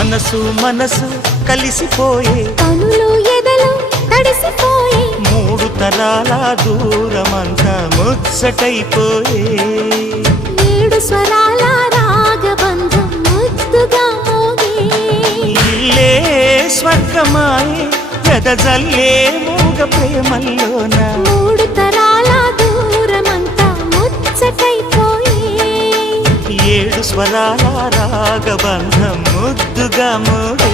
మనసు మనసు కలిసిపోయే కనులు ఎదలు తడిసిపోయే మూడు తరాల దూరమంతా ముచ్చటైపోయే ఏడు స్వరాల రాగబంధం ముద్దుగా మోగే ఇల్లే స్వర్గమాయే ఎదజల్లే మూగ ప్రేమల్లోన మూడు తరాల దూరమంతా ముచ్చటైపోయే ఏడు స్వరాల రాగబంధం ముద్దుగా మోగే